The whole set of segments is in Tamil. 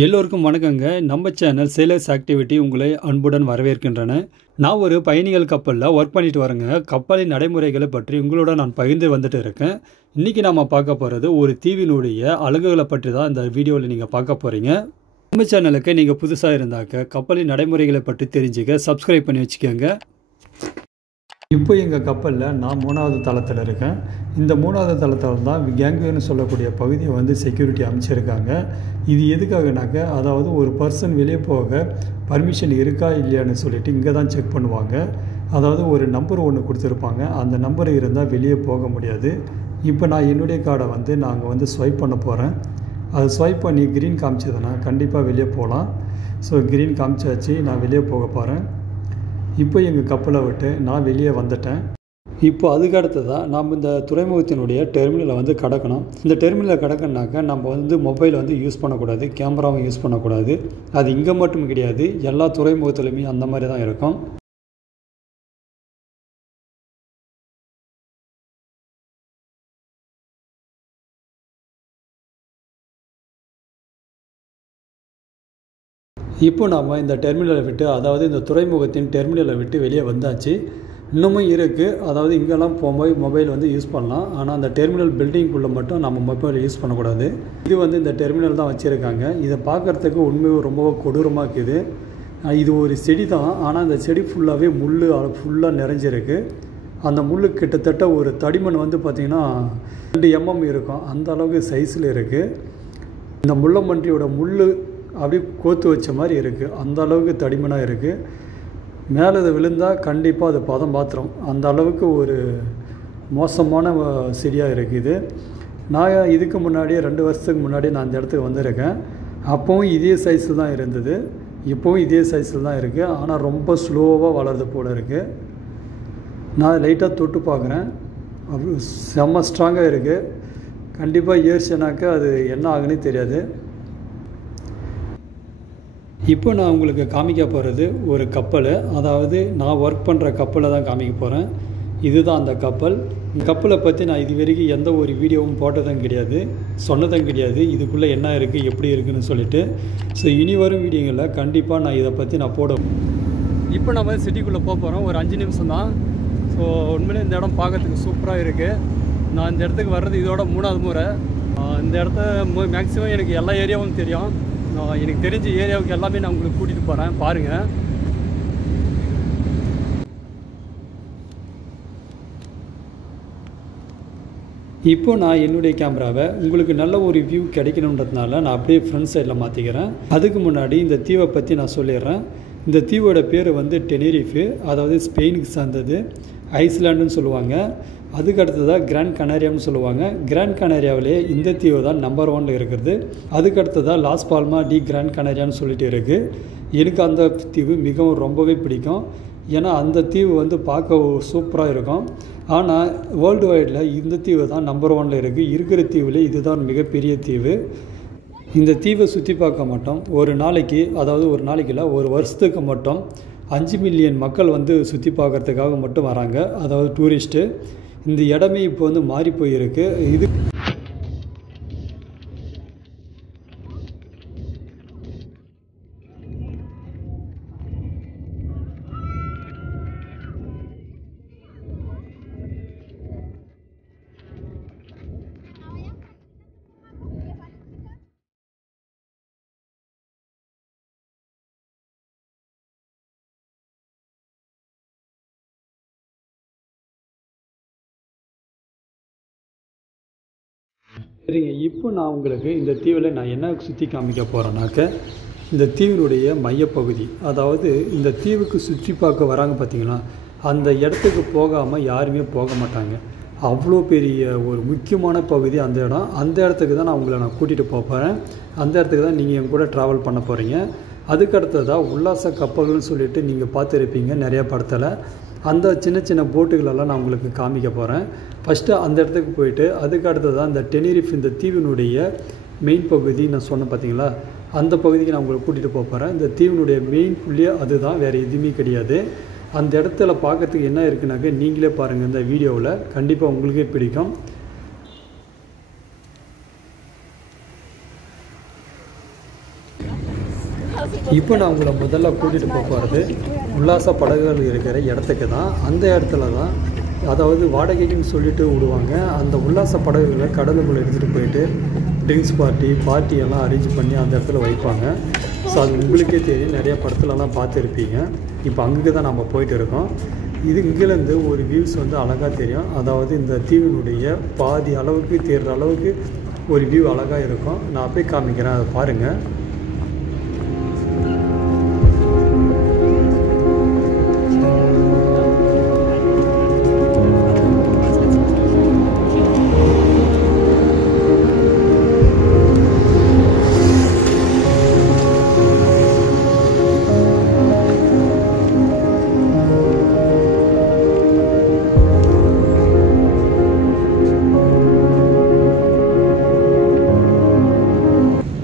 எல்லோருக்கும் வணக்கங்க. நம்ம சேனல் சேலர்ஸ் ஆக்டிவிட்டி உங்களை அன்புடன் வரவேற்கின்றன. நான் ஒரு பயணிகள் கப்பலில் ஒர்க் பண்ணிட்டு வரேங்க. கப்பலின் நடைமுறைகளை பற்றி உங்களோட நான் பகிர்ந்து வந்துட்டு இருக்கேன். இன்றைக்கி நாம் பார்க்க போகிறது ஒரு தீவினுடைய அழகுகளை பற்றி தான் இந்த வீடியோவில் நீங்கள் பார்க்க போகிறீங்க. நம்ம சேனலுக்கு நீங்கள் புதுசாக இருந்தாக்க கப்பலின் நடைமுறைகளை பற்றி தெரிஞ்சுக்க சப்ஸ்கிரைப் பண்ணி வச்சுக்கோங்க. இப்போ எங்கள் கப்பலில் நான் 3வது தளத்தில் இருக்கேன். இந்த 3வது தளத்தில் தான் கேங்வேன்னு சொல்லக்கூடிய பகுதியை வந்து செக்யூரிட்டி அமைச்சிருக்காங்க. இது எதுக்காகனாக்க, அதாவது ஒரு பர்சன் வெளியே போக பர்மிஷன் இருக்கா இல்லையான்னு சொல்லிட்டு இங்கே தான் செக் பண்ணுவாங்க. அதாவது ஒரு நம்பர் ஒன்று கொடுத்துருப்பாங்க, அந்த நம்பர் இருந்தால் வெளியே போக முடியாது. இப்போ நான் என்னுடைய கார்டை வந்து நாங்கள் வந்து ஸ்வைப் பண்ண போகிறேன். அது ஸ்வைப் பண்ணி க்ரீன் காமிச்சதுன்னா கண்டிப்பாக வெளியே போகலாம். ஸோ க்ரீன் காமிச்சாச்சு, நான் வெளியே போக போகிறேன். இப்போ எங்கள் கப்பலை விட்டு நான் வெளியே வந்துட்டேன். இப்போ அதுக்கு அடுத்ததாக நம்ம இந்த துறைமுகத்தினுடைய டெர்மினலை வந்து கடக்கணும். இந்த டெர்மினலை கடக்கணுனாக்கா நம்ம வந்து மொபைல் வந்து யூஸ் பண்ணக்கூடாது, கேமராவும் யூஸ் பண்ணக்கூடாது. அது இங்கே மட்டும் கிடையாது, எல்லா துறைமுகத்துலையுமே அந்த மாதிரி தான் இருக்கும். இப்போ நாம் இந்த டெர்மினலை விட்டு, அதாவது இந்த துறைமுகத்தின் டெர்மினலை விட்டு வெளியே வந்தாச்சு. இன்னமும் இருக்குது, அதாவது இங்கெல்லாம் போகும்போது மொபைல் வந்து யூஸ் பண்ணலாம். ஆனால் அந்த டெர்மினல் பில்டிங்குள்ளே மட்டும் நம்ம மொபைல் யூஸ் பண்ணக்கூடாது. இது வந்து இந்த டெர்மினல் தான் வச்சுருக்காங்க. இதை பார்க்குறதுக்கு உண்மையாக ரொம்ப கொடூரமாக இருக்குது. இது ஒரு செடி தான், ஆனால் அந்த செடி ஃபுல்லாகவே முள் ஃபுல்லாக நிறைஞ்சிருக்கு. அந்த முள் கிட்டத்தட்ட ஒரு தடிமன் வந்து பார்த்திங்கன்னா 2 mm இருக்கும், அந்த அளவுக்கு சைஸில் இருக்குது. இந்த முள்ளம்பன்றியோட முள் அப்படியே கோத்து வச்ச மாதிரி இருக்குது, அந்த அளவுக்கு தடிமனாக இருக்குது. மேலே இது விழுந்தால் கண்டிப்பாக அது பதம் பாத்திரம், அந்த அளவுக்கு ஒரு மோசமான செடியாக இருக்குது. நான் இதுக்கு முன்னாடி 2 வருஷத்துக்கு முன்னாடி நான் இந்த இடத்துக்கு வந்திருக்கேன். அப்போவும் இதே சைஸில் தான் இருந்தது, இப்போவும் இதே சைஸில் தான் இருக்குது. ஆனால் ரொம்ப ஸ்லோவாக வளருது போல் இருக்குது. நான் லைட்டாக தொட்டு பார்க்குறேன், அப்படி செம்ம ஸ்ட்ராங்காக இருக்குது. கண்டிப்பாக ஏறிச்சுனாக்கா அது என்ன ஆகுன்னு தெரியாது. இப்போ நான் உங்களுக்கு காமிக்க போகிறது ஒரு கப்பல், அதாவது நான் ஒர்க் பண்ணுற கப்பலை தான் காமிக்க போகிறேன். இதுதான் அந்த கப்பல். இந்த கப்பலை பற்றி நான் இது வரைக்கும் எந்த ஒரு வீடியோவும் போட்டதும் கிடையாது, சொன்னதும் கிடையாது, இதுக்குள்ளே என்ன இருக்குது எப்படி இருக்குதுன்னு சொல்லிட்டு. ஸோ இனி வரும் வீடியோங்களில் கண்டிப்பாக நான் இதை பற்றி நான் போடுவேன். இப்போ நம்ம சிட்டிக்குள்ளே போக போகிறோம், ஒரு 5 நிமிஷம் தான். ஸோ உண்மையிலே இந்த இடம் பார்க்கறதுக்கு சூப்பராக இருக்குது. நான் இந்த இடத்துக்கு வர்றது இதோட 3வது முறை. இந்த இடத்த மேக்ஸிமம் எனக்கு எல்லா ஏரியாவும் தெரியும். எனக்கு தெரிஞ்ச ஏரியாவுக்கு எல்லாமே நான் உங்களுக்கு கூட்டிகிட்டு போகிறேன், பாருங்கள். இப்போ நான் என்னுடைய கேமராவை உங்களுக்கு நல்ல ஒரு வியூ கிடைக்கணுன்றதுனால நான் அப்படியே ஃப்ரண்ட் சைடில் மாற்றிக்கிறேன். அதுக்கு முன்னாடி இந்த தீவை பற்றி நான் சொல்லிடுறேன். இந்த தீவோட பேர் வந்து டெனரிஃபு, அதாவது ஸ்பெயினுக்கு சார்ந்தது. ஐஸ்லாண்டுன்னு சொல்லுவாங்க. அதுக்கு அடுத்ததாக கிராண்ட் கனாரியான்னு சொல்லுவாங்க. கிராண்ட் கனாரியாவிலே இந்த தீவு தான் நம்பர் 1 இருக்கிறது. அதுக்கு அடுத்ததாக லாஸ் பால்மா டி கிராண்ட் கனாரியான்னு சொல்லிட்டு இருக்குது. எனக்கு அந்த தீவு மிகவும் ரொம்பவே பிடிக்கும். ஏன்னா அந்த தீவு வந்து பார்க்க சூப்பராக இருக்கும். ஆனால் வேர்ல்டு வைடில் இந்த தீவு தான் நம்பர் 1 இருக்குது. இருக்கிற தீவில் இதுதான் மிகப்பெரிய தீவு. இந்த தீவை சுற்றி பார்க்க மட்டும் ஒரு நாளைக்கு, அதாவது ஒரு நாளைக்கு இல்லை, ஒரு வருஷத்துக்கு மட்டும் 5 மில்லியன் மக்கள் வந்து சுற்றி பார்க்குறதுக்காக மட்டும் வராங்க, அதாவது டூரிஸ்ட்டு. இந்த இடமே இப்போ வந்து மாறி போயிருக்கு. இது சரிங்க. இப்போ நான் உங்களுக்கு இந்த தீவில் நான் என்ன சுற்றி காமிக்க போகிறேன்னாக்க, இந்த தீவினுடைய மையப்பகுதி, அதாவது இந்த தீவுக்கு சுற்றி பார்க்க வராங்க பார்த்தீங்களா, அந்த இடத்துக்கு போகாமல் யாருமே போக மாட்டாங்க. அவ்வளோ பெரிய ஒரு முக்கியமான பகுதி அந்த இடம். அந்த இடத்துக்கு தான் நான் உங்களை கூட்டிகிட்டு போகிறேன். அந்த இடத்துக்கு தான் நீங்கள் என் கூட ட்ராவல் பண்ண போகிறீங்க. அதுக்கு அடுத்ததாக உல்லாச கப்பல்கள்னு சொல்லிட்டு நீங்கள் பார்த்துருப்பீங்க நிறையா படத்தில். அந்த சின்ன சின்ன போட்டுகளெல்லாம் நான் உங்களுக்கு காமிக்க போகிறேன். ஃபஸ்ட்டு அந்த இடத்துக்கு போயிட்டு அதுக்கு அடுத்ததான் இந்த டெனரிஃப், இந்த தீவினுடைய மெயின் பகுதி நான் சொன்னேன் பார்த்தீங்களா, அந்த பகுதிக்கு நான் உங்களுக்கு கூட்டிகிட்டு போகிறேன். இந்த தீவினுடைய மெயின் புள்ளியே அதுதான், வேறு எதுவுமே கிடையாது. அந்த இடத்துல பார்க்கறதுக்கு என்ன இருக்குனாக்க நீங்களே பாருங்கள், இந்த வீடியோவில் கண்டிப்பாக உங்களுக்கே பிடிக்கும். இப்போ நான் உங்களை முதல்ல கூட்டிகிட்டு போகிறது உல்லாச படகுகள் இருக்கிற இடத்துக்கு தான். அந்த இடத்துல தான் அதாவது வாடகைக்குன்னு சொல்லிட்டு விடுவாங்க. அந்த உல்லாச படகுகளை கடலுக்குள்ளே எடுத்துகிட்டு போயிட்டு ட்ரிங்க்ஸ் பார்ட்டி எல்லாம் அரேஞ்ச் பண்ணி அந்த இடத்துல வைப்பாங்க. ஸோ அது உங்களுக்கே தெரியும், நிறையா படத்துலலாம் பார்த்துருப்பீங்க. இப்போ அங்கே தான் நம்ம போயிட்டு இருக்கோம். இது இங்கேருந்து ஒரு வியூஸ் வந்து அழகாக தெரியும். அதாவது இந்த தீவினுடைய பாதி அளவுக்கு தேடுற அளவுக்கு ஒரு வியூ அழகாக இருக்கும். நான் அப்படியே காமிக்கிறேன், அதை பாருங்கள்.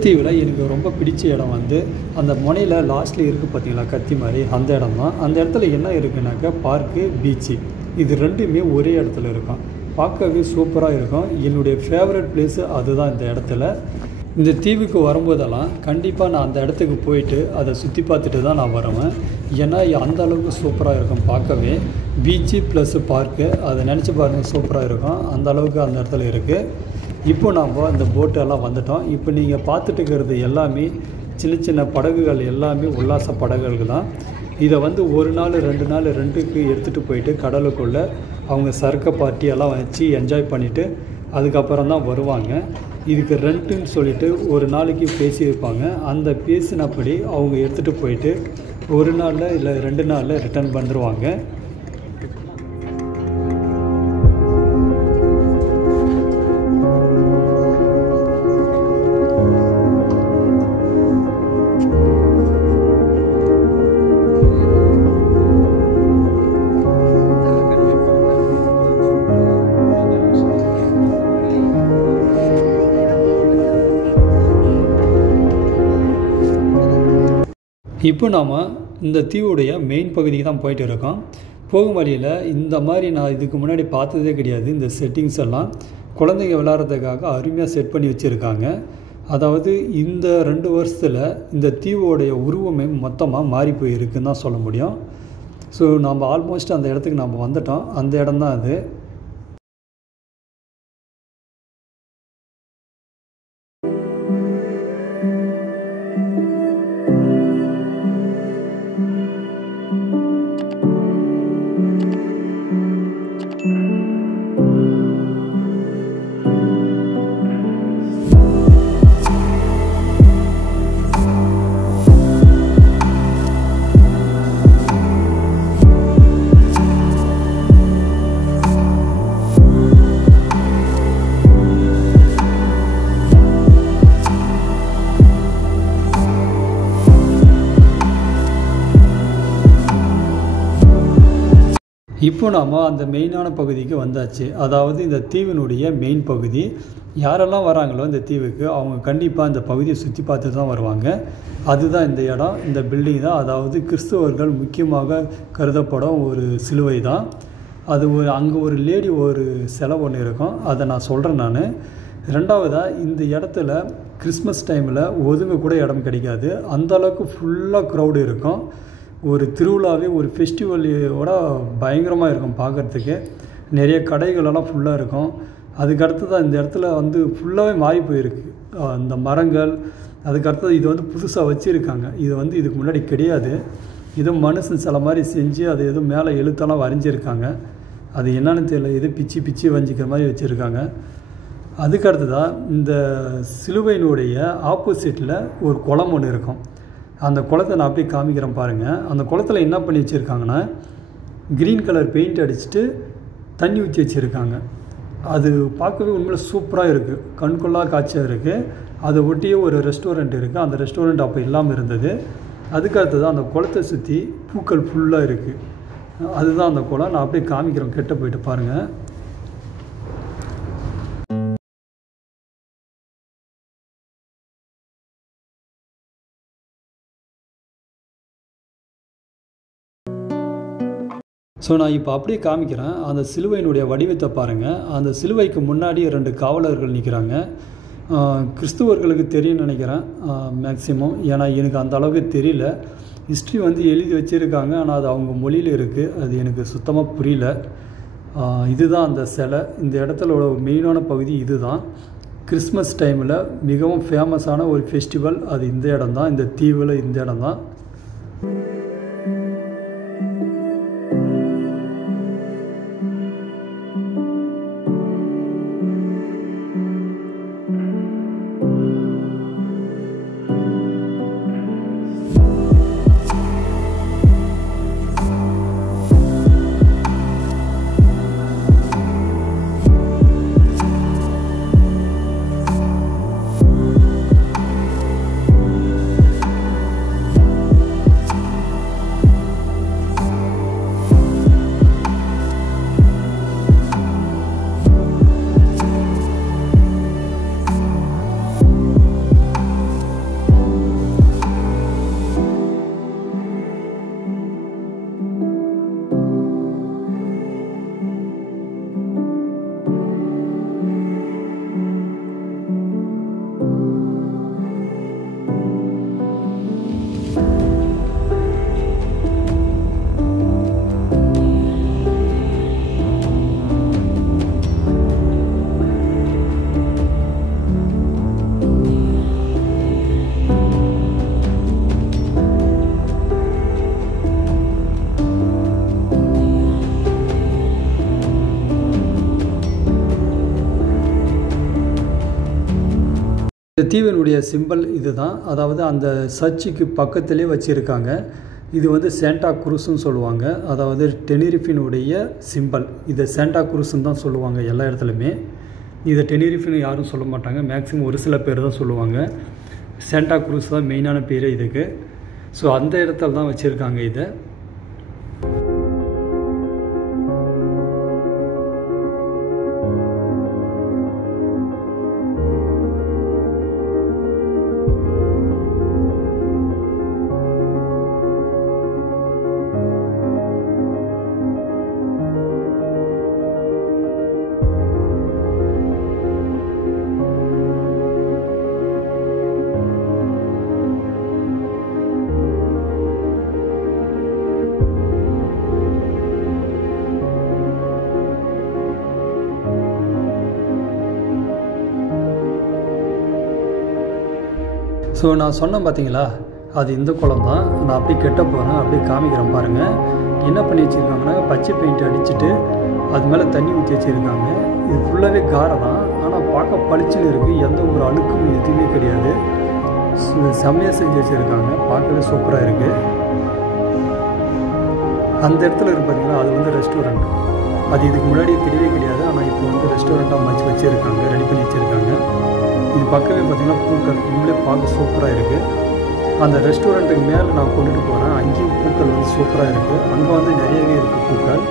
தீவில் எனக்கு ரொம்ப பிடிச்ச இடம் வந்து அந்த முனையில் லாஸ்ட்டில் இருக்குது பார்த்தீங்களா, கத்தி மாதிரி, அந்த இடம் தான். அந்த இடத்துல என்ன இருக்குன்னாக்கா பார்க்கு, பீச்சு, இது ரெண்டுமே ஒரே இடத்துல இருக்கும். பார்க்கவே சூப்பராக இருக்கும். என்னுடைய ஃபேவரட் பிளேஸு அதுதான். இந்த இடத்துல இந்த தீவுக்கு வரும்போதெல்லாம் கண்டிப்பாக நான் அந்த இடத்துக்கு போயிட்டு அதை சுற்றி பார்த்துட்டு தான் நான் வருவேன். ஏன்னா அந்த அளவுக்கு சூப்பராக இருக்கும் பார்க்கவே. பீச்சு ப்ளஸ் பார்க்கு, அதை நினச்சி பாருங்கள், சூப்பராக இருக்கும். அந்த அளவுக்கு அந்த இடத்துல இருக்குது. இப்போ நாம் இந்த போட்டெல்லாம் வந்துட்டோம். இப்போ நீங்கள் பார்த்துட்டு இருக்கிறது எல்லாமே சின்ன சின்ன படகுகள், எல்லாமே உல்லாச படகுகள் தான். இதை வந்து ஒரு நாள் 2 நாள் ரெண்டுக்கு எடுத்துகிட்டு போயிட்டு கடலுக்குள்ளே அவங்க சரக்கு பார்ட்டியெல்லாம் வச்சு என்ஜாய் பண்ணிவிட்டு அதுக்கப்புறம் தான் வருவாங்க. இதுக்கு ரெண்ட்டுன்னு சொல்லிட்டு ஒரு நாளைக்கு பேசியிருப்பாங்க. அந்த பேசினபடி அவங்க எடுத்துகிட்டு போயிட்டு ஒரு நாளில் இல்லை 2 நாளில் ரிட்டர்ன் பண்ணிடுவாங்க. இப்போ நாம் இந்த தீவுடைய மெயின் பகுதிக்கு தான் போயிட்டு இருக்கோம். போகும் வழியில் இந்த மாதிரி நான் இதுக்கு முன்னாடி பார்த்ததே கிடையாது. இந்த செட்டிங்ஸ் எல்லாம் குழந்தைங்க விளையாடுறதுக்காக அருமையாக செட் பண்ணி வச்சுருக்காங்க. அதாவது இந்த 2 வருஷத்தில் இந்த தீவோடைய உருவமே மொத்தமாக மாறி போயிருக்குன்னு தான் சொல்ல முடியும். ஸோ நம்ம ஆல்மோஸ்ட் அந்த இடத்துக்கு நம்ம வந்துட்டோம். அந்த இடம் தான் அது. இப்போ நாம் அந்த மெயினான பகுதிக்கு வந்தாச்சு. அதாவது இந்த தீவினுடைய மெயின் பகுதி. யாரெல்லாம் வராங்களோ இந்த தீவுக்கு அவங்க கண்டிப்பாக இந்த பகுதியை சுற்றி பார்த்து தான் வருவாங்க. அதுதான் இந்த இடம், இந்த பில்டிங் தான். அதாவது கிறிஸ்தவர்கள் முக்கியமாக கருதப்படும் ஒரு சிலுவை தான் அது. அங்கே ஒரு லேடி ஒரு சிலை ஒன்று இருக்கும், அதை நான் சொல்கிறேன் நான். ரெண்டாவதாக இந்த இடத்துல கிறிஸ்மஸ் டைமில் ஒதுங்க கூட இடம் கிடைக்காது. அந்தளவுக்கு ஃபுல்லாக க்ரௌடு இருக்கும். ஒரு திருவிழாவே, ஒரு ஃபெஸ்டிவலோட பயங்கரமாக இருக்கும் பார்க்குறதுக்கு. நிறைய கடைகளெல்லாம் ஃபுல்லாக இருக்கும். அதுக்கடுத்து தான் இந்த இடத்துல வந்து ஃபுல்லாகவே மாறி போயிருக்கு. அந்த மரங்கள், அதுக்கடுத்தது இது வந்து புதுசாக வச்சுருக்காங்க. இது வந்து இதுக்கு முன்னாடி கிடையாது. இது மனுஷன் சில மாதிரி செஞ்சு அது எதுவும் மேலே எழுத்தெல்லாம் வரைஞ்சிருக்காங்க. அது என்னன்னு தெரியல, இது பிச்சு வஞ்சிக்கிற மாதிரி வச்சுருக்காங்க. அதுக்கடுத்து தான் இந்த சிலுவையினுடைய ஆப்போசிட்டில் ஒரு குளம் ஒன்று இருக்கும். அந்த குளத்தை நான் அப்படியே காமிக்கிறேன் பாருங்கள். அந்த குளத்தில் என்ன பண்ணி வச்சுருக்காங்கன்னா க்ரீன் கலர் பெயிண்ட் அடிச்சுட்டு தண்ணி ஊற்றி வச்சுருக்காங்க. அது பார்க்கவே உண்மையில் சூப்பராக இருக்குது, கண்கொள்ளா காட்சியாக இருக்குது. அதை ஒட்டியே ஒரு ரெஸ்டாரண்ட் இருக்குது. அந்த ரெஸ்டாரண்ட் அப்போ இல்லாமல் இருந்தது. அதுக்கடுத்து தான் அந்த குளத்தை சுற்றி பூக்கள் ஃபுல்லாக இருக்குது. அதுதான் அந்த குளம். நான் அப்படியே காமிக்கிறேன், கிட்ட போயிட்டு பாருங்கள். ஸோ நான் இப்போ அப்படியே காமிக்கிறேன். அந்த சிலுவையினுடைய வடிவத்தை பாருங்கள். அந்த சிலுவைக்கு முன்னாடி 2 காவலர்கள் நிற்கிறாங்க. கிறிஸ்துவர்களுக்கு தெரியும்னு நினைக்கிறேன் மேக்ஸிமம். ஏன்னா எனக்கு அந்த அளவுக்கு தெரியல. ஹிஸ்ட்ரி வந்து எழுதி வச்சுருக்காங்க, ஆனால் அது அவங்க மொழியில் இருக்குது. அது எனக்கு சுத்தமாக புரியல. இதுதான் அந்த சிலை. இந்த இடத்துல மெயினான பகுதி இது தான். கிறிஸ்மஸ் டைமில் மிகவும் ஃபேமஸான ஒரு ஃபெஸ்டிவல் அது இந்த இடம் தான், இந்த தீவில் இந்த இடம் தான். இந்த தீவினுடைய சிம்பல் இது தான். அதாவது அந்த சர்ச்சுக்கு பக்கத்திலே வச்சுருக்காங்க. இது வந்து சாண்டா குரூஸ்ன்னு சொல்லுவாங்க. அதாவது டெனிரிஃபினுடைய சிம்பல். இதை சாண்டா குரூஸ்ன்னு தான் சொல்லுவாங்க எல்லா இடத்துலையுமே. இதை டெனிரிஃபின்னு யாரும் சொல்ல மாட்டாங்க. மேக்ஸிமம் ஒரு சில பேர் தான் சொல்லுவாங்க. சாண்டா குரூஸ் தான் மெயினான பேர் இதுக்கு. ஸோ அந்த இடத்துல தான் வச்சுருக்காங்க இதை. ஸோ நான் சொன்னேன் பார்த்தீங்களா, அது இந்த குளம் தான். நான் அப்படியே கெட்ட போகிறேன், அப்படியே காமிக்கிறேன் பாருங்கள். என்ன பண்ணி வச்சுருக்காங்கன்னா, பச்சை பெயிண்ட் அடிச்சுட்டு அது மேலே தண்ணி ஊற்றி வச்சுருக்காங்க. இது ஃபுல்லாகவே காரை தான், ஆனால் பார்க்க பளிச்சுன்னு இருக்குது. எந்த ஒரு அழுக்கும் எதுவுமே கிடையாது. செம்மையாக செஞ்சு வச்சுருக்காங்க, பார்க்கவே சூப்பராக இருக்குது. அந்த இடத்துல இருக்கு பார்த்தீங்களா, அது வந்து ரெஸ்டாரண்ட். அது இதுக்கு முன்னாடி கிடையவே கிடையாது, ஆனால் இப்போ வந்து ரெஸ்டாரண்ட்டாக வச்சுருக்காங்க, ரெடி பண்ணி வச்சுருக்காங்க. இது பக்கமே பார்த்திங்கன்னா பூக்கள் உங்களே பார்க்க சூப்பராக இருக்குது. அந்த ரெஸ்டாரண்ட்டுக்கு மேலே நான் கொண்டுட்டு போகிறேன். அங்கேயும் பூக்கள் வந்து சூப்பராக இருக்குது. அங்கே வந்து நிறையவே இருக்குது பூக்கள்.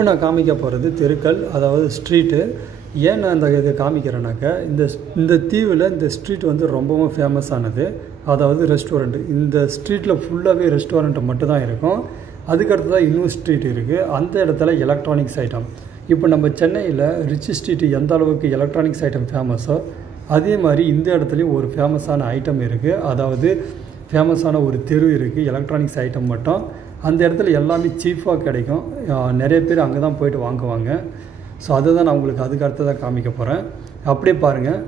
இப்போ நான் காமிக்க போகிறது தெருக்கள், அதாவது ஸ்ட்ரீட்டு. ஏன் நான் இதை காமிக்கிறேன்னாக்கா, இந்த தீவில் இந்த ஸ்ட்ரீட் வந்து ரொம்பவும் ஃபேமஸானது. அதாவது ரெஸ்டாரண்ட்டு. இந்த ஸ்ட்ரீட்டில் ஃபுல்லாகவே ரெஸ்டாரண்ட்டு மட்டும்தான் இருக்கும். அதுக்கடுத்து தான் இன்னொரு ஸ்ட்ரீட் இருக்குது. அந்த இடத்துல எலக்ட்ரானிக்ஸ் ஐட்டம். இப்போ நம்ம சென்னையில் ரிச் ஸ்ட்ரீட் எந்த அளவுக்கு எலக்ட்ரானிக்ஸ் ஐட்டம் ஃபேமஸோ, அதே மாதிரி இந்த இடத்துலையும் ஒரு ஃபேமஸான ஐட்டம் இருக்குது. அதாவது ஃபேமஸான ஒரு தெரு இருக்குது எலக்ட்ரானிக்ஸ் ஐட்டம் மட்டும். அந்த இடத்துல எல்லாமே சீப்பாக கிடைக்கும். நிறைய பேர் அங்கே தான் போய்ட்டு வாங்குவாங்க. ஸோ அதை தான் நான் உங்களுக்கு அதுக்கு அடுத்ததாக காமிக்க போகிறேன். அப்படியே பாருங்கள்.